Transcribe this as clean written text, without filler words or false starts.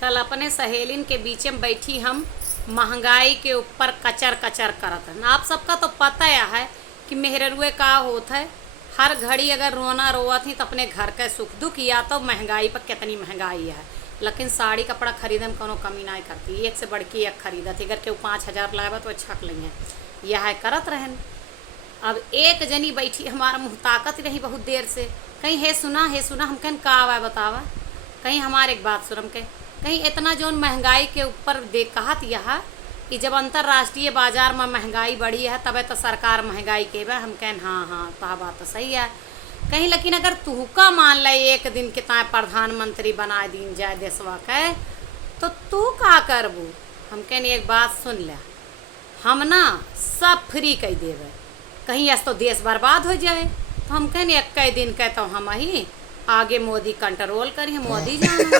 कल अपने सहेलिन के बीच में बैठी हम महंगाई के ऊपर कचर कचर करत हन। आप सबका तो पता है कि मेहरुए का होत है। हर घड़ी अगर रोना रोवत ही तो अपने घर के सुख दुख या तो महंगाई पर कितनी महंगाई है, लेकिन साड़ी कपड़ा खरीदे में कोनो कमी नहीं करती। एक से बढ़ के एक खरीदत, अगर केहू 5,000 लाए तो छक लेंगे, यह करत रहन। अब एक जनी बैठी हमारा मुँह ताकत रही बहुत देर से, कहीं हे सुना हम कहन का आवा बतावा, कहीं हमारे एक बात सुनम के, कहीं इतना जो महंगाई के ऊपर देख कहत यह कि जब अंतर्राष्ट्रीय बाजार में महंगाई बढ़ी है तबे तो सरकार महंगाई के बा। हम कहन हाँ तो बात तो सही है कहीं, लेकिन अगर तू का मान ले एक दिन के ताए प्रधानमंत्री बना दिन जाए देशवा के तो तू का करबू। हम कहन एक बात सुन ले, हम ना सब फ्री कह देवे, कहीं ऐसा तो देश बर्बाद हो जाए। तो हम कहन एक दिन कहता हम ही आगे मोदी कंट्रोल करिए, मोदी जाना।